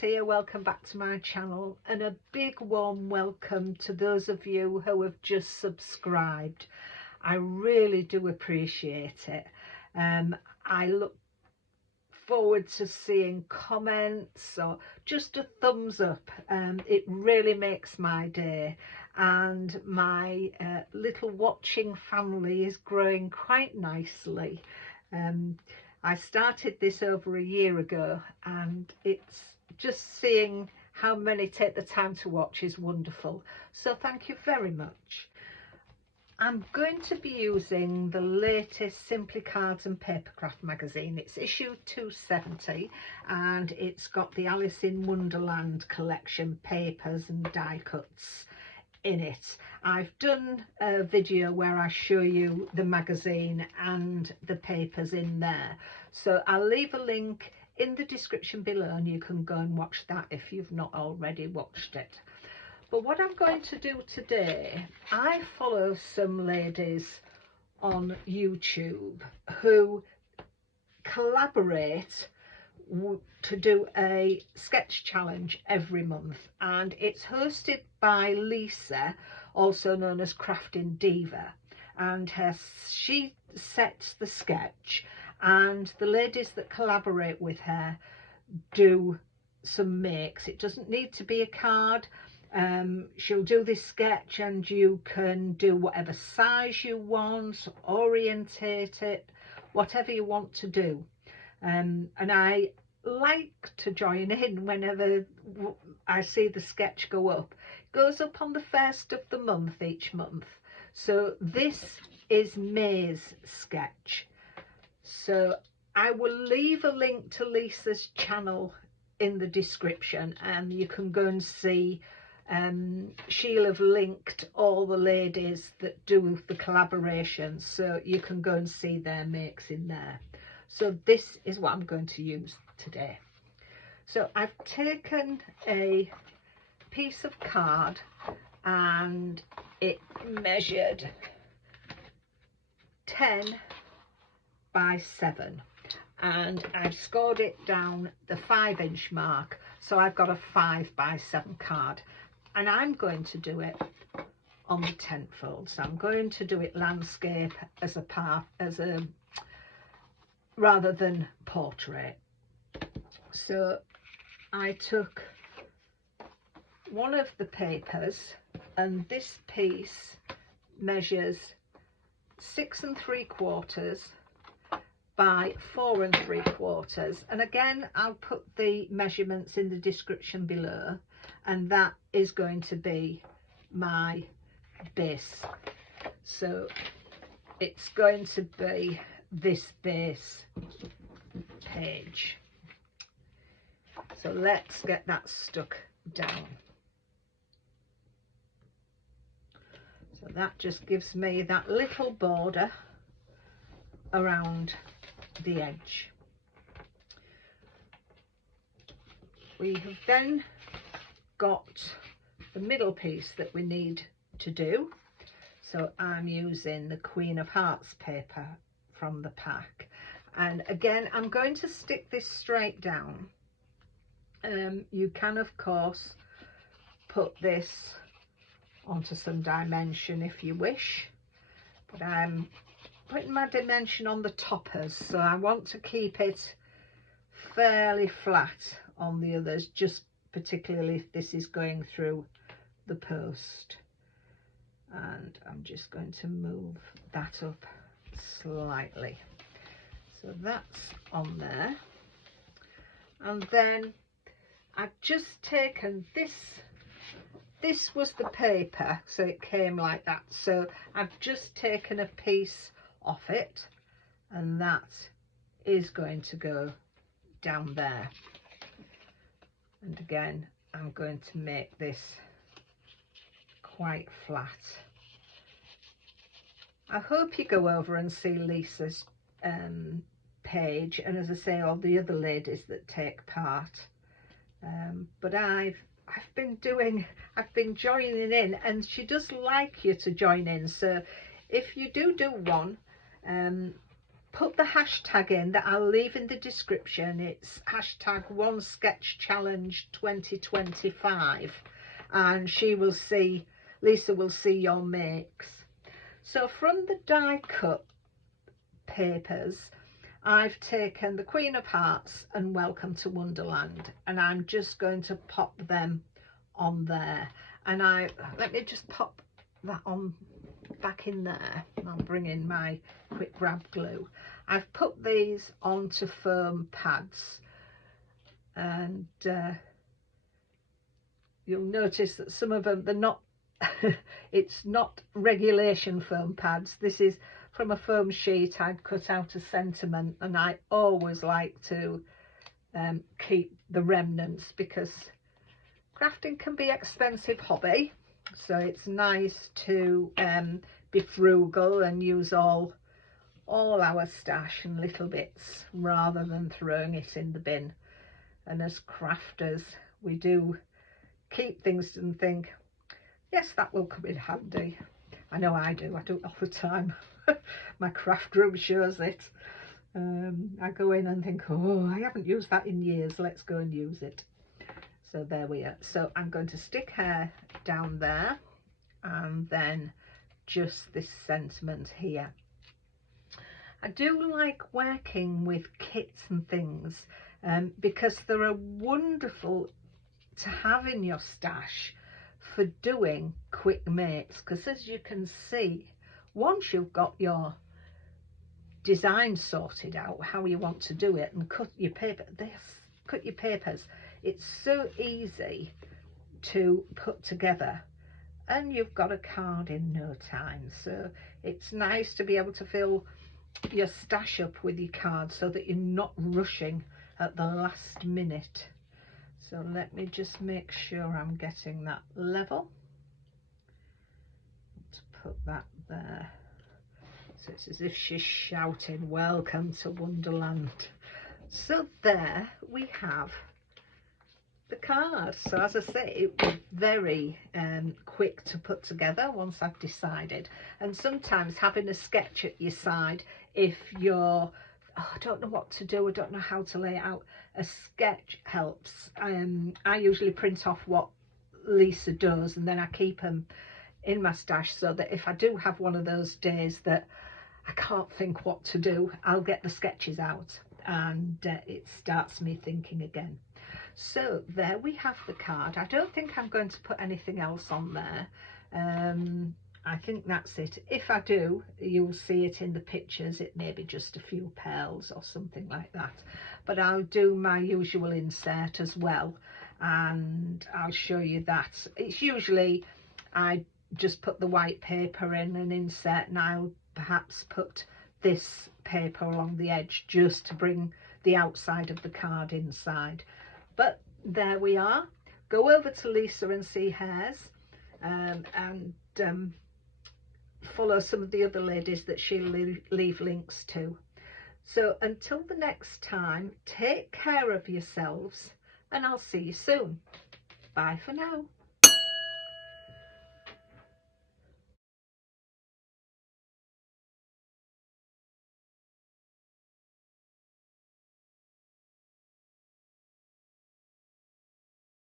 here, welcome back to my channel, and a big warm welcome to those of you who have just subscribed. I really do appreciate it. I look forward to seeing comments or just a thumbs up. It really makes my day, and my little watching family is growing quite nicely. I started this over a year ago, and it's just seeing how many take the time to watch is wonderful. So thank you very much. I'm going to be using the latest Simply Cards and Papercraft magazine. It's issue 270, and it's got the Alice in Wonderland collection papers and die cuts in it. I've done a video where I show you the magazine and the papers in there, so I'll leave a link in the description below and you can go and watch that if you've not already watched it. But what I'm going to do today, I follow some ladies on YouTube who collaborate to do a sketch challenge every month, and it's hosted by Lisa, also known as Crafting Diva, and she sets the sketch, and the ladies that collaborate with her do some makes. It doesn't need to be a card. She'll do this sketch and you can do whatever size you want, orientate it, whatever you want to do. And I like to join in whenever I see the sketch go up. It goes up on the 1st of the month each month. So this is May's sketch. So I will leave a link to Lisa's channel in the description, and you can go and see. She'll have linked all the ladies that do the collaboration, so you can go and see their makes in there. So this is what I'm going to use today. So I've taken a piece of card and it measured 10 by 7, and I've scored it down the 5-inch mark, so I've got a 5 by 7 card, and I'm going to do it on the 10th fold. So I'm going to do it landscape rather than portrait. So I took one of the papers, and this piece measures 6 3/4 by 4 3/4, and again I'll put the measurements in the description below, and that is going to be my base. So it's going to be this base page. So let's get that stuck down. So that just gives me that little border around the edge. We have then got the middle piece that we need to do. So I'm using the Queen of Hearts paper from the pack, and again I'm going to stick this straight down. You can of course put this onto some dimension if you wish, but I'm putting my dimension on the toppers, so I want to keep it fairly flat on the others, just particularly if this is going through the post. And I'm just going to move that up slightly, so that's on there. And then I've just taken this was the paper, so it came like that, so I've just taken a piece off it, and that is going to go down there. And again I'm going to make this quite flat. I hope you go over and see Lisa's page, and as I say, all the other ladies that take part. But I've been joining in, and she does like you to join in. So if you do one, put the hashtag in that I'll leave in the description. It's hashtag #OneSketchChallenge2025, and Lisa will see your makes. So from the die cut papers, I've taken the Queen of Hearts and Welcome to Wonderland, and I'm just going to pop them on there. And let me just pop that on back in there. I'll bring in my quick grab glue. I've put these onto foam pads, and you'll notice that some of them, they're not it's not regulation foam pads. This is from a foam sheet I'd cut out a sentiment, and I always like to keep the remnants, because crafting can be an expensive hobby, so it's nice to be frugal and use all our stash and little bits rather than throwing it in the bin. And as crafters, we do keep things and think, yes, that will come in handy. I know I do it all the time. My craft room shows it. I go in and think, oh, I haven't used that in years, let's go and use it. So there we are. So I'm going to stick her down there, and then just this sentiment here. I do like working with kits and things because they're wonderful to have in your stash for doing quick makes, because as you can see, once you've got your design sorted out, how you want to do it, and cut your papers, it's so easy to put together, and you've got a card in no time. So it's nice to be able to fill your stash up with your cards so that you're not rushing at the last minute. So let me just make sure I'm getting that level to put that there. So it's as if she's shouting, welcome to Wonderland. So there we have the card. So as I say, it was very quick to put together once I've decided. And sometimes having a sketch at your side, if you're, oh, I don't know what to do, I don't know how to lay it out, a sketch helps. I usually print off what Lisa does, and then I keep them in my stash, so that if I do have one of those days that I can't think what to do, I'll get the sketches out, and it starts me thinking again. So there we have the card. I don't think I'm going to put anything else on there. I think that's it. If I do, you'll see it in the pictures. It may be just a few pearls or something like that, but I'll do my usual insert as well, and I'll show you that. It's usually, I just put the white paper in and insert, and I'll perhaps put this paper along the edge just to bring the outside of the card inside. But there we are. Go over to Lisa and see hers, and follow some of the other ladies that she'll leave links to. So until the next time, take care of yourselves, and I'll see you soon. Bye for now.